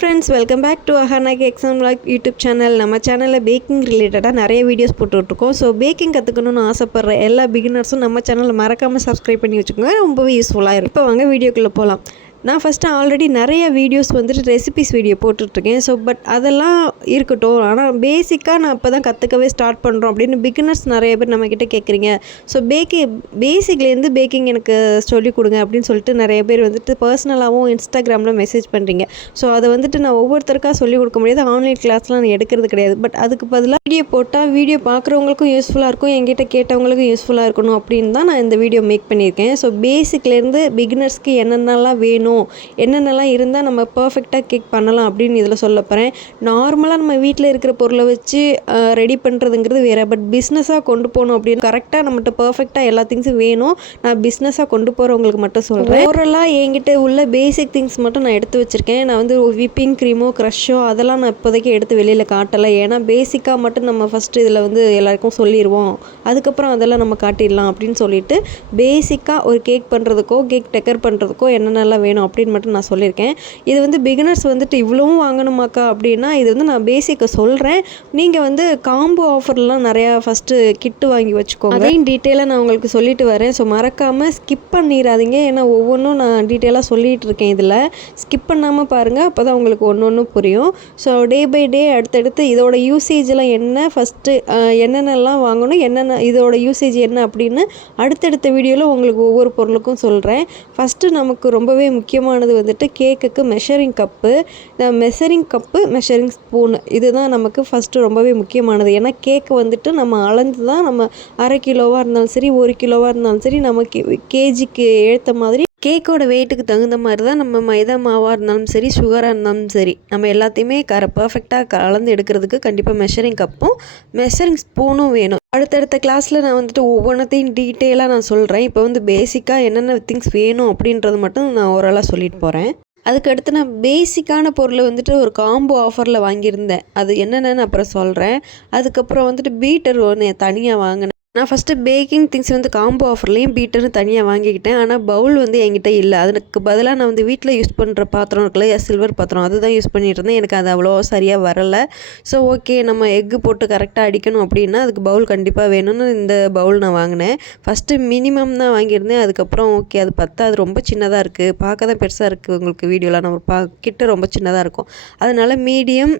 Friends, welcome back to Ahana cakes and vlog YouTube channel. நம்ம சேனலில் packing ரிலேட்டடாக நிறைய வீடியோஸ் போட்டுட்ருக்கோம். ஸோ பேக்கிங் கற்றுக்கணும்னு ஆசைப்பட்ற எல்லா பிகினர்ஸும் நம்ம சேனலில் மறக்காமல் சப்ஸ்கிரைப் பண்ணி வச்சுக்கோங்க. ரொம்பவே யூஸ்ஃபுல்லாக இருக்கும். இப்போ வாங்க வீடியோக்குள்ளே போகலாம். நான் ஃபஸ்ட்டு ஆல்ரெடி நிறைய வீடியோஸ் வந்துட்டு ரெசிபிஸ் வீடியோ போட்டுட்ருக்கேன். ஸோ பட் அதெல்லாம் இருக்கட்டும், ஆனால் பேசிக்காக நான் இப்போ தான் கற்றுக்கவே ஸ்டார்ட் பண்ணுறோம் அப்படின்னு பிகினர்ஸ் நிறைய பேர் நம்மக்கிட்ட கேட்குறீங்க. ஸோ பேசிக்லேருந்து பேக்கிங் எனக்கு சொல்லிக் கொடுங்க அப்படின்னு சொல்லிட்டு நிறைய பேர் வந்துட்டு பர்சனலாகவும் இன்ஸ்டாகிராமில் மெசேஜ் பண்ணுறீங்க. ஸோ அதை வந்துட்டு நான் ஒவ்வொருத்தருக்காக சொல்லிக் கொடுக்க முடியாது. ஆன்லைன் கிளாஸ்லாம் நான் எடுக்கிறது கிடையாது. பட் அதுக்கு பதிலாக வீடியோ போட்டால் வீடியோ பார்க்குறவங்களுக்கும் யூஸ்ஃபுல்லாக இருக்கும், என்கிட்ட கேட்டவங்களுக்கும் யூஸ்ஃபுல்லாக இருக்கணும் அப்படின்னு தான் நான் இந்த வீடியோ மேக் பண்ணியிருக்கேன். ஸோ பேசிக்லேருந்து பிகினர்ஸ்க்கு என்னென்னலாம் வேணும், என்னென்னலாம் இருந்தால் நம்ம பர்ஃபெக்டாக கேக் பண்ணலாம் அப்படின்னு இதில் சொல்ல போகிறேன். நார்மலாக நம்ம வீட்டில் இருக்கிற பொருளை வச்சு ரெடி பண்ணுறதுங்கிறது வேறு. பட் பிஸ்னஸாக கொண்டு போகணும் அப்படின்னு கரெக்டாக நம்மகிட்ட பர்ஃபெக்டாக எல்லா திங்ஸும் வேணும். நான் பிஸ்னஸாக கொண்டு போகிறவங்களுக்கு மட்டும் சொல்கிறேன். ஓவராலாக என்கிட்ட உள்ள பேசிக் திங்ஸ் மட்டும் நான் எடுத்து வச்சுருக்கேன். நான் வந்து விப்பிங் க்ரீமோ க்ரஷ்ஷோ அதெல்லாம் நான் இப்போதைக்கு எடுத்து வெளியில் காட்டலை. ஏன்னா பேசிக்காக மட்டும் நம்ம ஃபஸ்ட்டு இதில் வந்து எல்லாருக்கும் சொல்லிடுவோம், அதுக்கப்புறம் அதெல்லாம் நம்ம காட்டிடலாம் அப்படின்னு சொல்லிட்டு பேசிக்காக ஒரு கேக் பண்ணுறதுக்கோ கேக் டெக்கர் பண்ணுறதுக்கோ என்னென்னலாம் வேணும் அப்படின்னு மட்டும் நான் சொல்லியிருக்கேன். இது வந்து பிகினர்ஸ் வந்துட்டு இவ்வளவும் வாங்கணுமாக்கா அப்படின்னா, இது வந்து நான் பேசிக்கை சொல்கிறேன். நீங்கள் வந்து காம்போ ஆஃபர்லாம் நிறையா ஃபஸ்ட்டு கிட்டு வாங்கி வச்சுக்கோங்க. அதையும் டீட்டெயிலாக நான் உங்களுக்கு சொல்லிட்டு வரேன். ஸோ மறக்காமல் ஸ்கிப் பண்ணிடாதீங்க. ஏன்னா ஒவ்வொன்றும் நான் டீட்டெயிலாக சொல்லிகிட்டு இருக்கேன். இதில் ஸ்கிப் பண்ணாமல் பாருங்கள், அப்போ தான் உங்களுக்கு ஒன்று ஒன்று புரியும். ஸோ டே பை டே அடுத்தடுத்து இதோட யூசேஜெலாம் என்ன, ஃபஸ்ட்டு என்னென்னலாம் வாங்கணும், என்னென்ன இதோட யூசேஜ் என்ன அப்படின்னு அடுத்தடுத்த வீடியோவில் உங்களுக்கு ஒவ்வொரு பொருளுக்கும் சொல்கிறேன். ஃபஸ்ட்டு நமக்கு ரொம்பவே முக்கியமானது வந்துட்டு கேக்குக்கு மெஷரிங் கப்பு. மெஷரிங் ஸ்பூன், இதுதான் நமக்கு ஃபஸ்ட்டு ரொம்பவே முக்கியமானது. ஏன்னா கேக்கு வந்துட்டு நம்ம அளந்து தான், நம்ம அரை கிலோவாக இருந்தாலும் சரி, 1 கிலோவாக இருந்தாலும் சரி, நம்ம கேஜிக்கு ஏற்ற மாதிரி கேக்கோட வெயிட்டுக்கு தகுந்த மாதிரி தான் நம்ம மைதா மாவாக இருந்தாலும் சரி, சுகராக இருந்தாலும் சரி, நம்ம எல்லாத்தையுமே பர்ஃபெக்டாக கலந்து எடுக்கிறதுக்கு கண்டிப்பாக மெஷரிங் கப்பும் மெஷரிங் ஸ்பூனும் வேணும். அடுத்தடுத்த கிளாஸில் நான் வந்துட்டு ஒவ்வொன்றத்தையும் டீட்டெயிலாக நான் சொல்கிறேன். இப்போ வந்து பேசிக்காக என்னென்ன திங்ஸ் வேணும் அப்படின்றது மட்டும் நான் ஓரளவு சொல்லிட்டு போகிறேன். அதுக்கடுத்து நான் பேசிக்கான பொருளை வந்துட்டு ஒரு காம்போ ஆஃபரில் வாங்கியிருந்தேன். அது என்னென்னு அப்புறம் சொல்கிறேன். அதுக்கப்புறம் வந்துட்டு பீட்டர் ஒன்று தனியாக வாங்கினேன். நான் ஃபஸ்ட்டு பேக்கிங் திங்ஸ் வந்து காம்போ ஆஃபர்லேயும் பீட்டர்னு தனியாக வாங்கிக்கிட்டேன். ஆனால் பவுல் வந்து என்கிட்ட இல்லை. அதுக்கு பதிலாக நான் வந்து வீட்டில் யூஸ் பண்ணுற பாத்திரம் இருக்குல்ல, சில்வர் பாத்திரம், அதுதான் யூஸ் பண்ணிகிட்டு இருந்தேன். எனக்கு அது அவ்வளோ சரியாக வரலை. ஸோ ஓகே, நம்ம எக்கு போட்டு கரெக்டாக அடிக்கணும் அப்படின்னா அதுக்கு பவுல் கண்டிப்பாக வேணும்னு இந்த பவுல் நான் வாங்கினேன். ஃபஸ்ட்டு மினிமம் தான் வாங்கியிருந்தேன். அதுக்கப்புறம் ஓகே அது அது ரொம்ப சின்னதாக இருக்குது, பார்க்க தான் பெருசாக இருக்குது உங்களுக்கு வீடியோவில், நம்ம கிட்ட ரொம்ப சின்னதாக இருக்கும். அதனால் மீடியம்,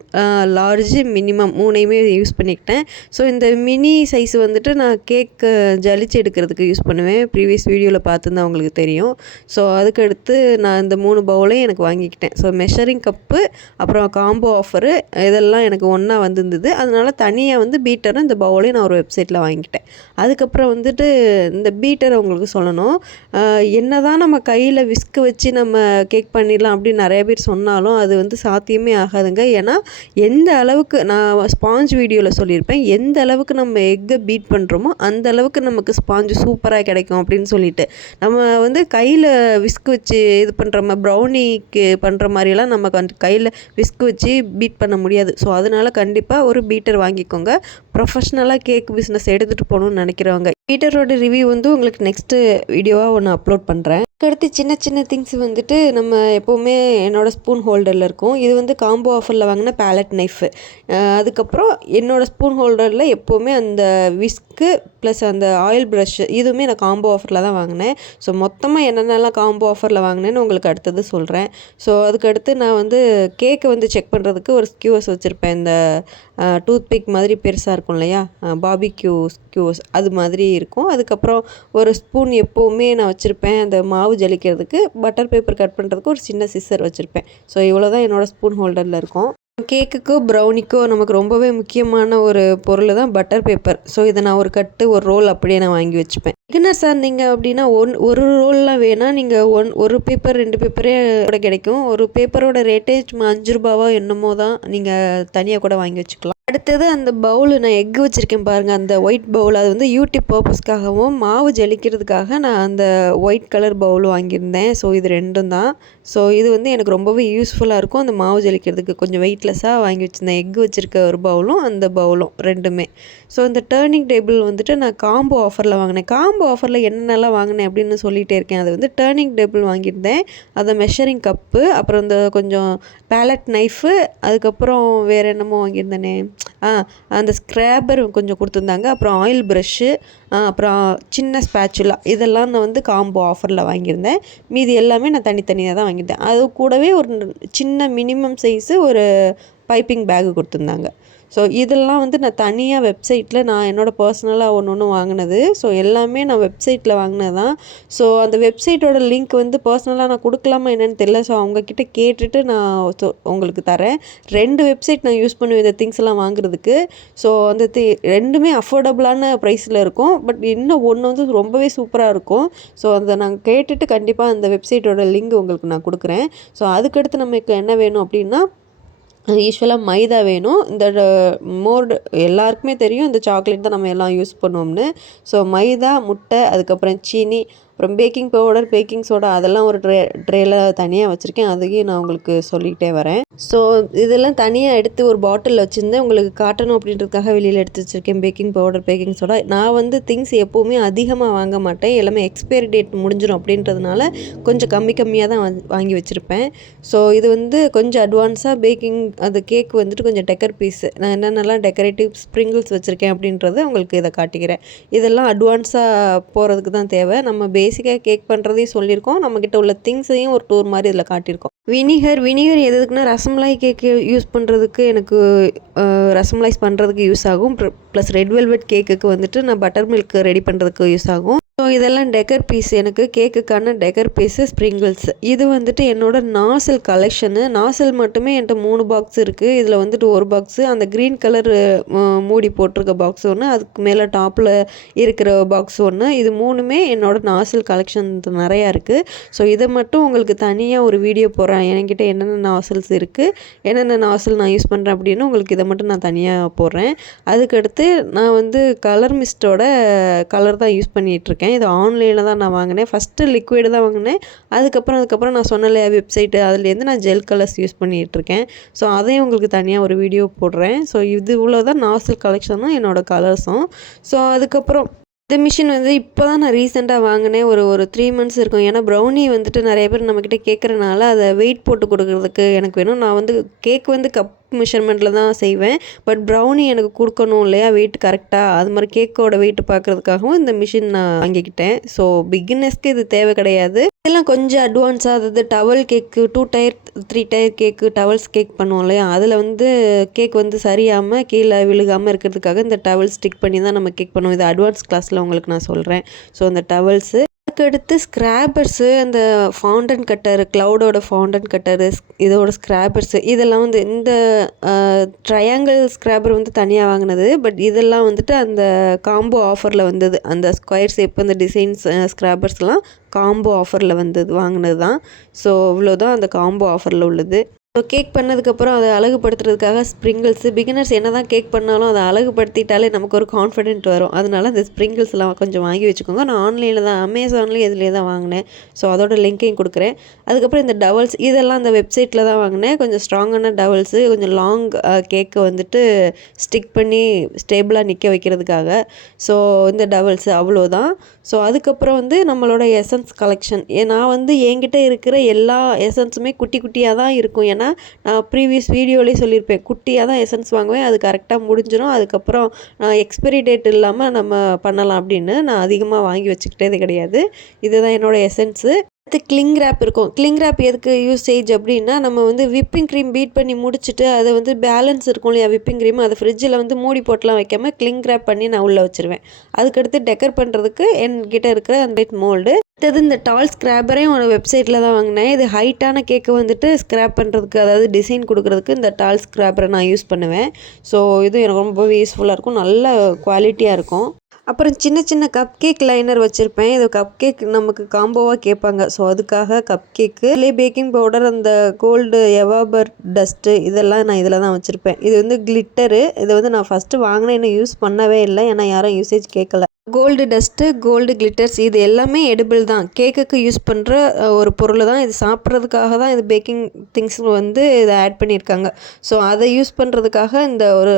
லார்ஜு, மினிமம் மூணையுமே யூஸ் பண்ணிக்கிட்டேன். ஸோ இந்த மினி சைஸ் வந்துட்டு நான் கேக்கு ஜலிச்சு எடுக்கிறதுக்கு யூஸ் பண்ணுவேன். ப்ரீவியஸ் வீடியோவில் பார்த்துருந்தா உங்களுக்கு தெரியும். ஸோ அதுக்கடுத்து நான் இந்த 3 பவுலையும் எனக்கு வாங்கிக்கிட்டேன். ஸோ மெஷரிங் கப்பு, அப்புறம் காம்போ ஆஃபரு, இதெல்லாம் எனக்கு ஒன்றா வந்துருந்தது. அதனால் தனியாக வந்து பீட்டரும் இந்த பவுலையும் நான் ஒரு வெப்சைட்டில் வாங்கிக்கிட்டேன். அதுக்கப்புறம் வந்துட்டு இந்த பீட்டரை உங்களுக்கு சொல்லணும். என்ன தான் நம்ம கையில் விஸ்கு வச்சு நம்ம கேக் பண்ணிடலாம் அப்படின்னு நிறைய பேர் சொன்னாலும் அது வந்து சாத்தியமே ஆகாதுங்க. ஏன்னா எந்த அளவுக்கு நான் ஸ்பாஞ்ச் வீடியோவில் சொல்லியிருப்பேன், எந்த அளவுக்கு நம்ம எக்கை பீட் பண்ணுறோமோ அந்த அளவுக்கு நமக்கு ஸ்பாஞ்சு சூப்பராக கிடைக்கும் அப்படின்னு சொல்லிட்டு, நம்ம வந்து கையில் விஸ்கு வச்சு இது பண்ணுற மாதிரி ப்ரௌனிக்கு பண்ணுற மாதிரியெல்லாம் நம்ம கையில் விஸ்கு வச்சு பீட் பண்ண முடியாது. ஸோ அதனால் கண்டிப்பாக ஒரு பீட்டர் வாங்கிக்கோங்க. ப்ரொஃபஷ்னலாக கேக் பிஸ்னஸ் எடுத்துகிட்டு போகணுன்னு நினைக்கிறவங்க. பீட்டரோட ரிவ்யூ வந்து உங்களுக்கு நெக்ஸ்ட்டு வீடியோவாக ஒன்று அப்லோட் பண்ணுறேன். அதுக்கடுத்து சின்ன சின்ன திங்ஸ் வந்துட்டு நம்ம எப்போவுமே என்னோடய ஸ்பூன் ஹோல்டரில் இருக்கும். இது வந்து காம்போ ஆஃபரில் வாங்கின பேலட் நைஃபு. அதுக்கப்புறம் என்னோடய ஸ்பூன் ஹோல்டரில் எப்போவுமே அந்த விஸ்கு ப்ளஸ் அந்த ஆயில் ப்ரஷ்ஷு, இதுவுமே நான் காம்போ ஆஃபரில் தான் வாங்கினேன். ஸோ மொத்தமாக என்னென்னலாம் காம்போ ஆஃபரில் வாங்கினேன்னு உங்களுக்கு அடுத்தது சொல்கிறேன். ஸோ அதுக்கடுத்து நான் வந்து கேக்கை வந்து செக் பண்ணுறதுக்கு ஒரு ஸ்க்யூவர்ஸ் வச்சுருப்பேன். இந்த டூத் பிக் மாதிரி பெருசாக இருக்கும் இல்லையா, பார்பிக்யூ ஸ்க்யூவர்ஸ் அது மாதிரி இருக்கும். அதுக்கப்புறம் ஒரு ஸ்பூன் எப்போவுமே நான் வச்சுருப்பேன். அந்த மாவு ஜலிக்கிறதுக்கு, பட்டர் பேப்பர் கட் பண்ணுறதுக்கு ஒரு சின்ன சிஸ்ஸர் வச்சுருப்பேன். ஸோ இவ்வளோ தான் என்னோடய ஸ்பூன் ஹோல்டரில் இருக்கும். கேக்குக்கோ ப்ரௌனிக்கோ நமக்கு ரொம்பவே முக்கியமான ஒரு பொருள் தான் பட்டர் பேப்பர். ஸோ இதை நான் ஒரு ரோல் அப்படியே நான் வாங்கி வச்சுப்பேன். பிகினர்ஸ் இருந்தீங்க அப்படின்னா ஒரு ரோல்லாம் வேணால் நீங்கள் ஒரு பேப்பர் 2 பேப்பரே கூட கிடைக்கும். ஒரு பேப்பரோட ரேட்டே சும்மா 5 ரூபாவோ என்னமோ தான், நீங்கள் தனியாக கூட வாங்கி வச்சுக்கலாம். அடுத்தது அந்த பவுலு நான் எக் வச்சுருக்கேன் பாருங்கள், அந்த ஒயிட் பவுல். அது வந்து யூடியூப் பர்பஸ்க்காகவும் மாவு ஜலிக்கிறதுக்காக நான் அந்த ஒயிட் கலர் பவுல் வாங்கியிருந்தேன். ஸோ இது 2ம் தான். ஸோ இது வந்து எனக்கு ரொம்பவே யூஸ்ஃபுல்லாக இருக்கும் அந்த மாவு ஜலிக்கிறதுக்கு. கொஞ்சம் வெயிட்லெஸ்ஸாக வாங்கி வச்சுருந்தேன். எக் வச்சுருக்க ஒரு பவுலும் அந்த பவுலும் 2மே. ஸோ இந்த டர்னிங் டேபிள் வந்துட்டு நான் காம்போ ஆஃபரில் வாங்கினேன். காம்போ ஆஃபரில் என்னென்னலாம் வாங்கினேன் அப்படின்னு சொல்லிகிட்டே இருக்கேன். அது வந்து டர்னிங் டேபிள் வாங்கியிருந்தேன், அந்த மெஷரிங் கப்பு, அப்புறம் இந்த கொஞ்சம் பேலட் நைஃபு, அதுக்கப்புறம் வேறு என்னமோ வாங்கியிருந்தேனே, அந்த ஸ்க்ராப்பர் கொஞ்சம் கொடுத்துருந்தாங்க. அப்புறம் ஆயில் ப்ரஷ்ஷு, அப்புறம் சின்ன ஸ்பேச்சுலா, இதெல்லாம் நான் வந்து காம்போ ஆஃபரில் வாங்கியிருந்தேன். மீதி எல்லாமே நான் தனித்தனியாக தான் வாங்கியிருந்தேன். அது கூடவே ஒரு சின்ன மினிமம் சைஸு ஒரு பைப்பிங் பேகு கொடுத்துருந்தாங்க. ஸோ இதெல்லாம் வந்து நான் தனியாக வெப்சைட்டில் நான் என்னோடய பர்சனலாக ஒன்று வாங்கினது. ஸோ எல்லாமே நான் வெப்சைட்டில் வாங்கினது தான். ஸோ அந்த வெப்சைட்டோட லிங்க் வந்து பர்சனலாக நான் கொடுக்கலாமா என்னென்னு தெரியல. ஸோ அவங்கக்கிட்ட கேட்டுட்டு நான் உங்களுக்கு தரேன். 2 வெப்சைட் நான் யூஸ் பண்ணுவேன் இந்த திங்ஸ் எல்லாம் வாங்குறதுக்கு. ஸோ அந்த 2மே அஃபோர்டபுளான ப்ரைஸில் இருக்கும். பட் இன்னும் ஒன்று வந்து ரொம்பவே சூப்பராக இருக்கும். ஸோ அதை நான் கேட்டுட்டு கண்டிப்பாக அந்த வெப்சைட்டோட லிங்க் உங்களுக்கு நான் கொடுக்குறேன். ஸோ அதுக்கடுத்து நமக்கு என்ன வேணும் அப்படின்னா, யூஸ்வலாக மைதா வேணும். இந்த மோல்டு எல்லாருக்குமே தெரியும், இந்த சாக்லேட் தான் நம்ம எல்லாம் யூஸ் பண்ணுவோம்னு. ஸோ மைதா, முட்டை, அதுக்கப்புறம் சீனி, அப்புறம் பேக்கிங் பவுடர், பேக்கிங் சோடா, அதெல்லாம் ஒரு ட்ரேயில் தனியாக வச்சுருக்கேன். அதையும் நான் உங்களுக்கு சொல்லிகிட்டே வரேன். ஸோ இதெல்லாம் தனியாக எடுத்து ஒரு பாட்டிலில் வச்சுருந்தேன். உங்களுக்கு காட்டணும் அப்படின்றதுக்காக வெளியில் எடுத்து வச்சுருக்கேன் பேக்கிங் பவுடர், பேக்கிங் சோடா. நான் வந்து திங்ஸ் எப்போவுமே அதிகமாக வாங்க மாட்டேன். எல்லாமே எக்ஸ்பைரி டேட் முடிஞ்சிடும் அப்படின்றதுனால கொஞ்சம் கம்மியாக தான் வாங்கி வச்சுருப்பேன். ஸோ இது வந்து கொஞ்சம் அட்வான்ஸாக பேக்கிங் அது கேக் வந்துட்டு கொஞ்சம் டெக்கர் பீஸு, நான் என்னென்னலாம் டெக்கரேட்டிவ் ஸ்ப்ரிங்கிள்ஸ் வச்சுருக்கேன் அப்படின்றத உங்களுக்கு இதை காட்டிக்கிறேன். இதெல்லாம் அட்வான்ஸாக போகிறதுக்கு தான் தேவை. நம்ம பேசிக்காக கேக் பண்ணுறதையும் சொல்லியிருக்கோம், நம்மக்கிட்ட உள்ள திங்ஸையும் ஒரு டூர் மாதிரி இதில் காட்டியிருக்கோம். வினிகர் எதுக்குன்னா ரசமலாய் கேக்கு யூஸ் பண்ணுறதுக்கு, எனக்கு ரசமலாய்ஸ் பண்ணுறதுக்கு யூஸ் ஆகும். ப்ளஸ் ரெட் வெல்வெட் கேக்குக்கு வந்துட்டு நான் பட்டர் மில்க் ரெடி பண்ணுறதுக்கு யூஸ் ஆகும். ஸோ இதெல்லாம் டெக்கர் பீஸ், எனக்கு கேக்குக்கான டெக்கர் பீஸு, ஸ்ப்ரிங்கிள்ஸ். இது வந்துட்டு என்னோடய நாசில் கலெக்ஷனு. நாசில் மட்டுமே என்கிட்ட 3 பாக்ஸ் இருக்குது. இதில் வந்துட்டு ஒரு பாக்ஸு அந்த க்ரீன் கலர் மூடி போட்டிருக்க பாக்ஸ் ஒன்று, அதுக்கு மேலே டாப்பில் இருக்கிற பாக்ஸ் ஒன்று. இது 3மே என்னோடய நாசில் கலெக்ஷன் நிறையா இருக்குது. ஸோ இதை மட்டும் உங்களுக்கு தனியாக ஒரு வீடியோ போடுறேன். என்கிட்ட என்னென்ன நாசில்ஸ் இருக்குது, என்னென்ன நாசில் நான் யூஸ் பண்ணுறேன் அப்படின்னு உங்களுக்கு இதை மட்டும் நான் தனியாக போடுறேன். அதுக்கடுத்து நான் வந்து கலர் மிஸ்டோட கலர் தான் யூஸ் பண்ணிகிட்ருக்கேன். இது ஆன்லைனில் தான் நான் வாங்கினேன். ஃபஸ்ட்டு லிக்விடு தான் வாங்கினேன். அதுக்கப்புறம் நான் சொன்ன இல்லையா வெப்சைட்டு, அதுலேருந்து நான் ஜெல் கலர்ஸ் யூஸ் பண்ணிகிட்ருக்கேன். ஸோ அதையும் உங்களுக்கு தனியாக ஒரு வீடியோ போடுறேன். ஸோ இது இவ்வளோ தான் நாசில் கலெக்ஷனும் என்னோடய கலர்ஸும். ஸோ அதுக்கப்புறம் இந்த மிஷின் வந்து இப்போ தான் நான் ரீசெண்டாக வாங்கினேன். ஒரு 3 மந்த்ஸ் இருக்கும். ஏன்னா ப்ரௌனி வந்துட்டு நிறைய பேர் நம்மக்கிட்ட கேட்குறனால அதை வெயிட் போட்டு கொடுக்குறதுக்கு எனக்கு வேணும். நான் வந்து கேக் வந்து கப் மெஷர்மெண்ட்டில் தான் செய்வேன். பட் ப்ரௌனி எனக்கு கொடுக்கணும் இல்லையா, வெயிட் கரெக்டாக, அது மாதிரி கேக்கோட வெயிட் பார்க்குறதுக்காகவும் இந்த மிஷின் நான் வாங்கிக்கிட்டேன். ஸோ பிகினர்ஸ்க்கு இது தேவை கிடையாது. இதெல்லாம் கொஞ்சம் அட்வான்ஸாக, அதாவது டவல் கேக்கு, 2 டயர் 3 டயர் கேக்கு, டவல்ஸ் கேக் பண்ணுவோம் இல்லையா, அதில் வந்து கேக் வந்து சரியாமல் கீழே விழுகாமல் இருக்கிறதுக்காக இந்த டவல் ஸ்டிக் பண்ணி தான் நம்ம கேக் பண்ணுவோம். இது அட்வான்ஸ் கிளாஸில் உங்களுக்கு நான் சொல்கிறேன். ஸோ அந்த டவல்ஸு, அதுக்கடுத்து ஸ்க்ராப்பர்ஸு, அந்த ஃபவுண்டன் கட்டரு, க்ளவுடோட ஃபவுண்டன் கட்டரு, இதோட ஸ்க்ராப்பர்ஸு, இதெல்லாம் வந்து இந்த ட்ரையாங்கிள் ஸ்க்ராப்பர் வந்து தனியாக வாங்கினது. பட் இதெல்லாம் வந்துட்டு அந்த காம்போ ஆஃபரில் வந்தது. அந்த ஸ்கொயர் ஷேப், அந்த டிசைன்ஸ் ஸ்க்ராப்பர்ஸ்லாம் காம்போ ஆஃபரில் வாங்கினது தான். ஸோ இவ்வளோதான் அந்த காம்போ ஆஃபரில் உள்ளது. ஸோ கேக் பண்ணதுக்கப்புறம் அதை அழகுபடுத்துறதுக்காக ஸ்ப்ரிங்கிள்ஸு, பிகினர்ஸ் என்ன தான் கேக் பண்ணாலும் அதை அழகுபடுத்திட்டாலே நமக்கு ஒரு கான்ஃபிடென்ட் வரும். அதனால அந்த ஸ்ப்ரிங்கிள்ஸ்லாம் கொஞ்சம் வாங்கி வச்சுக்கோங்க. நான் ஆன்லைனில் தான், அமேசான்லேயும் இதிலே தான் வாங்கினேன். ஸோ அதோட லிங்க்கையும் கொடுக்குறேன். அதுக்கப்புறம் இந்த டவல்ஸ், இதெல்லாம் அந்த வெப்சைட்டில் தான் வாங்கினேன். கொஞ்சம் ஸ்ட்ராங்கான டவல்ஸு, கொஞ்சம் லாங் கேக்கை வந்துட்டு ஸ்டிக் பண்ணி ஸ்டேபிளாக நிற்க வைக்கிறதுக்காக. ஸோ இந்த டவல்ஸு அவ்வளோதான். ஸோ அதுக்கப்புறம் வந்து நம்மளோட எசன்ஸ் கலெக்ஷன். நான் வந்து என்கிட்ட இருக்கிற எல்லா எசன்ஸுமே குட்டி குட்டியாக தான் இருக்கும். ஏன்னா நான் ப்ரீவியஸ் வீடியோலேயே சொல்லியிருப்பேன், குட்டியாக தான் எசன்ஸ் வாங்குவேன், அது கரெக்டாக முடிஞ்சிடும். அதுக்கப்புறம் நான் எக்ஸ்பைரி டேட் இல்லாமல் நம்ம பண்ணலாம் அப்படின்னு நான் அதிகமாக வாங்கி வச்சுக்கிட்டே கிடையாது. இதுதான் என்னோடய எசன்ஸு. அடுத்து கிளிங் ரேப் இருக்கும். கிளிங் ரேப் எதுக்கு யூசேஜ் அப்படின்னா, நம்ம வந்து விப்பிங் க்ரீம் பீட் பண்ணி முடிச்சுட்டு அதை வந்து பேலன்ஸ் இருக்கும் இல்லையா விப்பிங் க்ரீம், அதை ஃப்ரிட்ஜில் வந்து மூடி போட்டுலாம் வைக்காமல் கிளிங் ரேப் பண்ணி நான் உள்ளே வச்சுருவேன். அதுக்கடுத்து டெக்கர் பண்ணுறதுக்கு என்கிட்ட இருக்கிற அந்த மோல்டு. அடுத்தது இந்த டால் ஸ்க்ராப்பரையும் ஒரு வெப்சைட்டில் தான் வாங்கினேன். இது ஹைட்டான கேக்கை வந்துட்டு ஸ்க்ராப் பண்ணுறதுக்கு, அதாவது டிசைன் கொடுக்குறதுக்கு இந்த டால் ஸ்க்ராப்பரை நான் யூஸ் பண்ணுவேன். ஸோ இது எனக்கு ரொம்ப யூஸ்ஃபுல்லாக இருக்கும், நல்ல குவாலிட்டியாக இருக்கும். அப்புறம் சின்ன சின்ன கப் கேக் லைனர் வச்சுருப்பேன். இது கப் கேக் நமக்கு காம்போவாக கேட்பாங்க. ஸோ அதுக்காக கப் கேக்கு, இதுலேயே பேக்கிங் பவுடர், அந்த கோல்டு எவாபர் டஸ்ட்டு இதெல்லாம் நான் இதில் தான் வச்சுருப்பேன். இது வந்து கிளிட்டரு. இதை வந்து நான் ஃபஸ்ட்டு வாங்கினேன், இன்னும் யூஸ் பண்ணவே இல்லை. ஏன்னா யாரும் யூசேஜ் கேட்கல. கோல்டு டஸ்ட்டு, கோல்டு கிளிட்டர்ஸ் இது எல்லாமே எடிபிள் தான். கேக்குக்கு யூஸ் பண்ணுற ஒரு பொருள் தான். இது சாப்பிட்றதுக்காக தான் இது பேக்கிங் திங்ஸ் வந்து இதை ஆட் பண்ணியிருக்காங்க. ஸோ அதை யூஸ் பண்ணுறதுக்காக இந்த ஒரு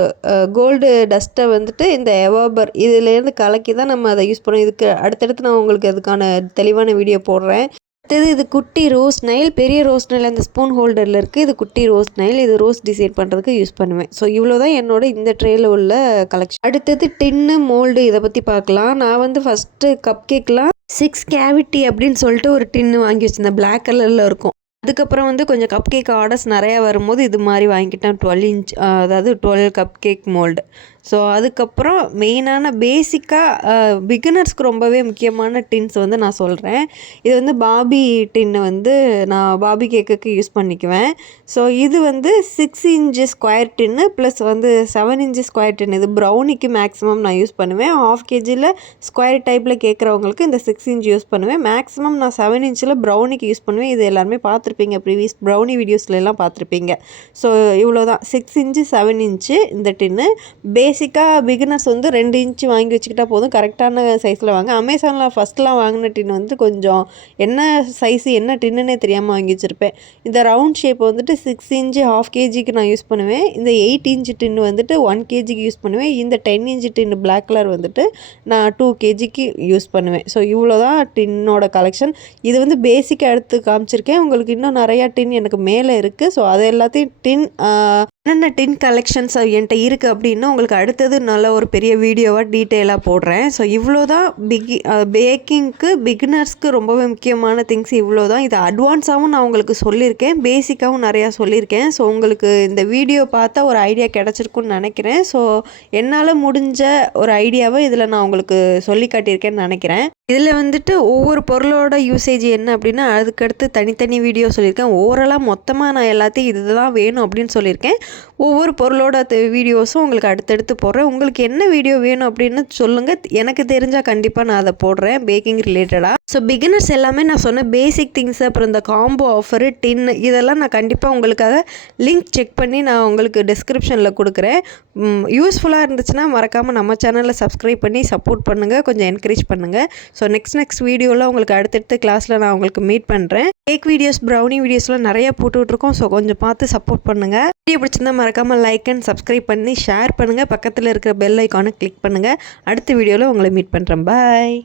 கோல்டு டஸ்ட்டை வந்துட்டு இந்த எவாபர் இதுலேருந்து கலக்கி தான் நம்ம அதை யூஸ் பண்ணோம். இதுக்கு அடுத்தடுத்து நான் உங்களுக்கு அதுக்கான தெளிவான வீடியோ போடுறேன். அடுத்தது இது குட்டி ரோஸ் நைல். பெரிய ரோஸ் நைல் அந்த ஸ்பூன் ஹோல்டரில் இருக்குது. இது குட்டி ரோஸ் நைல். இது ரோஸ் டிசைன் பண்ணுறதுக்கு யூஸ் பண்ணுவேன். ஸோ இவ்வளோ தான் என்னோட இந்த ட்ரேயில் உள்ள கலெக்ஷன். அடுத்தது டின்னு மோல்டு இதை பற்றி பார்க்கலாம். நான் வந்து ஃபஸ்ட்டு கப் கேக்லாம் 6 கேவிட்டி அப்படின்னு சொல்லிட்டு ஒரு டின்னு வாங்கி வச்சுருந்தேன். பிளாக் கலரில் இருக்கும். அதுக்கப்புறம் வந்து கொஞ்சம் கப் கேக் ஆர்டர்ஸ் நிறையா வரும்போது இது மாதிரி வாங்கிக்கிட்டேன். 12 இன்ச், அதாவது 12 கப் கேக் மோல்டு. ஸோ அதுக்கப்புறம் மெயினான பேசிக்காக பிகினர்ஸ்க்கு ரொம்பவே முக்கியமான டின்ஸ் வந்து நான் சொல்கிறேன். இது வந்து பாபி டின்னு வந்து நான் பாபி கேக்குக்கு யூஸ் பண்ணிக்குவேன். ஸோ இது வந்து 6 இன்ச்சு ஸ்கொயர் டின்னு ப்ளஸ் வந்து 7 இன்ச்சு ஸ்கொயர் டின். இது ப்ரௌனிக்கு மேக்ஸிமம் நான் யூஸ் பண்ணுவேன். 1/2 kgயில் ஸ்கொயர் டைப்பில் கேட்குறவங்களுக்கு இந்த 6 இன்ச் யூஸ் பண்ணுவேன். மேக்ஸிமம் நான் 7 இன்ச்சில் ப்ரௌனிக்கு யூஸ் பண்ணுவேன். இது எல்லாருமே பார்த்துருப்பீங்க, ப்ரீவியஸ் ப்ரௌனி வீடியோஸ்லாம் பார்த்துருப்பீங்க. ஸோ இவ்வளோ தான், 6 இன்ச்சு 7 இன்ச்சு இந்த டின்னு. பேசிக்காக பிகினர்ஸ் வந்து 2 இன்ச்சு வாங்கி வச்சுக்கிட்டா போதும். கரெக்டான சைஸில் வாங்க. அமேசானில் ஃபஸ்ட்லாம் வாங்கின டின் வந்து கொஞ்சம் என்ன சைஸு என்ன டின்னுனே தெரியாமல் வாங்கி வச்சுருப்பேன். இந்த ரவுண்ட் ஷேப் வந்துட்டு 6 இன்ச்சு 1/2 kgக்கு நான் யூஸ் பண்ணுவேன். இந்த 8 இன்ச்சு டின் வந்துட்டு 1 kgக்கு யூஸ் பண்ணுவேன். இந்த 10 இன்ச்சு டின் பிளாக் கலர் வந்துட்டு நான் 2 kgக்கு யூஸ் பண்ணுவேன். ஸோ இவ்வளோ தான் டின்னோட கலெக்ஷன். இது வந்து பேசிக்காக எடுத்து காமிச்சிருக்கேன். உங்களுக்கு இன்னும் நிறையா டின் எனக்கு மேலே இருக்குது. ஸோ அது எல்லாத்தையும் டின் என்னென்ன டின் கலெக்ஷன்ஸ் என்கிட்ட இருக்குது அப்படின்னு உங்களுக்கு அடுத்தது நல்ல ஒரு பெரிய வீடியோவாக டீட்டெயிலாக போடுறேன். ஸோ இவ்வளோ தான் பேக்கிங்க்கு பிகினர்ஸ்க்கு ரொம்பவே முக்கியமான திங்ஸ் இவ்வளோ தான். இது அட்வான்ஸாகவும் நான் உங்களுக்கு சொல்லியிருக்கேன், பேசிக்காகவும் நிறையா சொல்லியிருக்கேன். ஸோ உங்களுக்கு இந்த வீடியோ பார்த்தா ஒரு ஐடியா கிடச்சிருக்குன்னு நினைக்கிறேன். ஸோ என்னால் முடிஞ்ச ஒரு ஐடியாவை இதில் நான் உங்களுக்கு சொல்லி காட்டியிருக்கேன்னு நினைக்கிறேன். இதில் வந்துட்டு ஒவ்வொரு பொருளோட யூசேஜ் என்ன அப்படின்னா அதுக்கடுத்து தனித்தனி வீடியோ சொல்லியிருக்கேன். ஓவராலாக மொத்தமாக நான் எல்லாத்தையும் இதுதான் வேணும் அப்படின்னு சொல்லியிருக்கேன். ஒவ்வொரு பொருளோட வீடியோஸும் உங்களுக்கு அடுத்தடுத்து போடுறேன். உங்களுக்கு என்ன வீடியோ வேணும் அப்படின்னு சொல்லுங்கள். எனக்கு தெரிஞ்சால் கண்டிப்பாக நான் அதை போடுறேன் பேக்கிங் ரிலேட்டடாக. ஸோ பிகினர்ஸ் எல்லாமே நான் சொன்ன பேசிக் திங்ஸ், அப்புறம் இந்த காம்போ ஆஃபரு, டின் இதெல்லாம் நான் கண்டிப்பாக உங்களுக்காக லிங்க் செக் பண்ணி நான் உங்களுக்கு டிஸ்கிரிப்ஷனில் கொடுக்குறேன். யூஸ்ஃபுல்லாக இருந்துச்சுன்னா மறக்காமல் நம்ம சேனலில் சப்ஸ்கிரைப் பண்ணி சப்போர்ட் பண்ணுங்கள், கொஞ்சம் என்கரேஜ் பண்ணுங்கள். ஸோ நெக்ஸ்ட் வீடியோவில் உங்களுக்கு அடுத்தடுத்த கிளாஸில் நான் உங்களுக்கு மீட் பண்ணுறேன். கேக் வீடியோஸ், ப்ரௌனி வீடியோஸ்லாம் நிறையா போட்டுட்ருக்கோம். ஸோ கொஞ்சம் பார்த்து சப்போர்ட் பண்ணுங்கள். வீடியோ பிடிச்சிருந்தா மறக்காமல் லைக் அண்ட் சப்ஸ்கிரைப் பண்ணி ஷேர் பண்ணுங்கள். பக்கத்தில் இருக்கிற பெல் ஐக்கானை கிளிக் பண்ணுங்கள். அடுத்த வீடியோவில் உங்களை மீட் பண்ணுறேன். பாய்.